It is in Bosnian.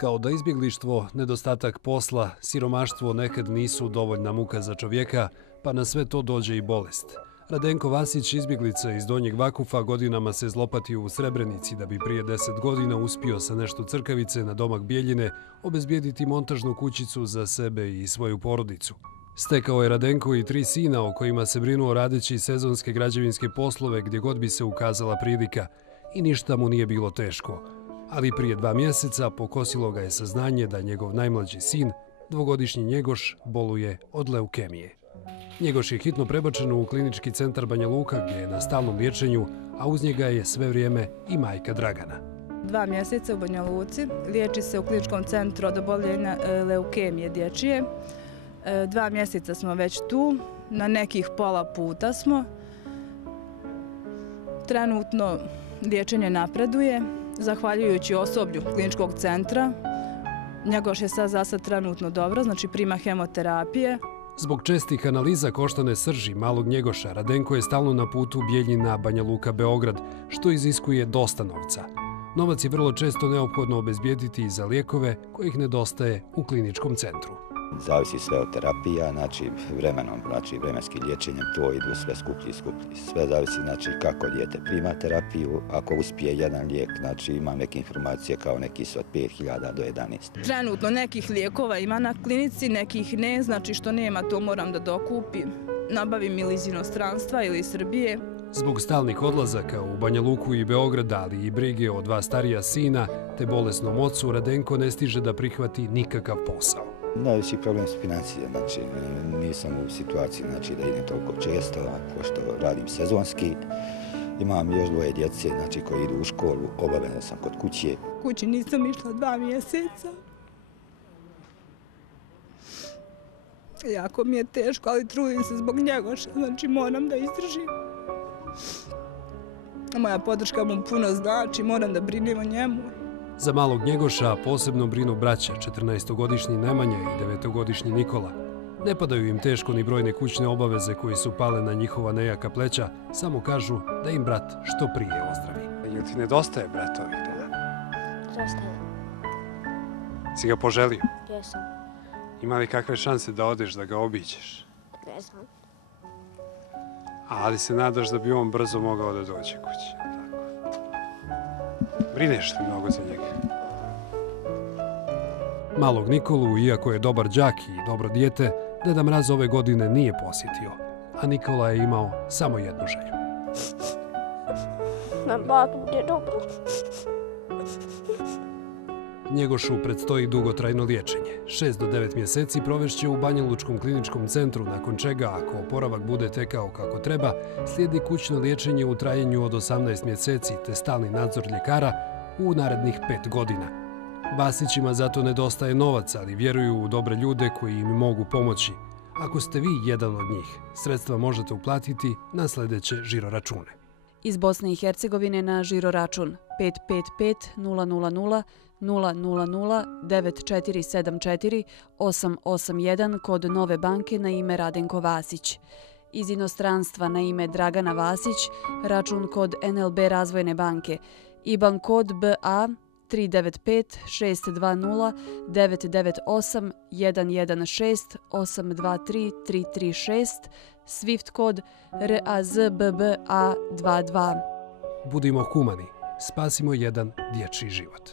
Kao da izbjeglištvo, nedostatak posla, siromaštvo nekad nisu dovoljna muka za čovjeka, pa na sve to dođe i bolest. Radenko Vasić, izbjeglica iz Donjeg Vakufa, godinama se zlopatio u Srebrenici da bi prije 10 godina uspio sa nešto crkavice na domak Bjeljine obezbijediti montažnu kućicu za sebe i svoju porodicu. Stekao je Radenko i 3 sina o kojima se brinuo radeći sezonske građevinske poslove gdje god bi se ukazala prilika i ništa mu nije bilo teško. Ali prije 2 mjeseca pokosilo ga je saznanje da njegov najmlađi sin, 2-godišnji Njegoš, boluje od leukemije. Njegoš je hitno prebačen u klinički centar Banja Luka gdje je na stalnom liječenju, a uz njega je sve vrijeme i majka Dragana. 2 mjeseca u Banja Luci, liječi se u kliničkom centru od oboljenja leukemije dječje. 2 mjeseca smo već tu, na nekih pola puta smo. Trenutno liječenje napreduje, zahvaljujući osoblju kliničkog centra. Njegoš je za sad trenutno dobro, znači prima hemoterapije. Zbog čestih analiza koštane srži malog Njegoša, Radenko je stalno na putu Bjeljina, Banja Luka, Beograd, što iziskuje dosta novca. Novac je vrlo često neophodno obezbijediti i za lijekove kojih nedostaje u kliničkom centru. Zavisi sve od terapija, znači vremenom, znači vremenskim liječenjem, to idu sve skuplji i skuplji. Sve zavisi znači kako dijete prima terapiju, ako uspije jedan lijek, znači imam neke informacije kao neki su od 5.000 do 11. Trenutno nekih lijekova ima na klinici, nekih ne, znači što nema to moram da dokupim. Nabavim ili iz inostranstva ili iz Srbije. Zbog stalnih odlazaka u Banja Luku i Beograd, ali i brige o 2 starija sina te bolesnom ocu, Radenko ne stiže da prihvati nikakav posao. Najveći problem su financije, znači nisam u situaciji znači, da idem toliko često, pošto radim sezonski. Imam još 2 djece znači, koji idu u školu, obavezan sam kod kuće. Kući nisam išla 2 mjeseca. Jako mi je teško, ali trudim se zbog Njegoša, znači moram da izdržim. Moja podrška mu puno znači, moram da brinem o njemu. Za malog Njegoša posebno brinu braća, 14-godišnji Nemanja i 9-godišnji Nikola. Ne padaju im teško ni brojne kućne obaveze koji su pale na njihova nejaka pleća, samo kažu da im brat što prije ozdravi. Jel ti nedostaje brat ovih dana? Nedostaje. Si ga poželio? Jesam. Ima li kakve šanse da odeš, da ga obiđeš? Ne znam. Ali se nadaš da bi on brzo mogao da dođe kući. Brineš li mnogo za njega? Malog Nikolu, iako je dobar đak i dobro dijete, Deda Mraz ove godine nije posjetio, a Nikola je imao samo jednu želju. Na batu bude dobro. Njegošu predstoji dugotrajno liječenje. 6 do 9 mjeseci provešće u Banjalučkom kliničkom centru, nakon čega, ako oporavak bude tekao kako treba, slijedi kućno liječenje u trajanju od 18 mjeseci te stalni nadzor ljekara u narednih 5 godina. Vasićima zato nedostaje novac, ali vjeruju u dobre ljude koji im mogu pomoći. Ako ste vi jedan od njih, sredstva možete uplatiti na sljedeće žiroračune. Iz Bosne i Hercegovine na žiroračun 555 000 000 9474 881 kod Nove banke na ime Radenko Vasić. Iz inostranstva na ime Dragana Vasić, račun kod NLB Razvojne banke, IBAN kod BA 395 620 998 116 823 336, SWIFT kod RAZBBA22. Budimo humani, spasimo jedan dječji život.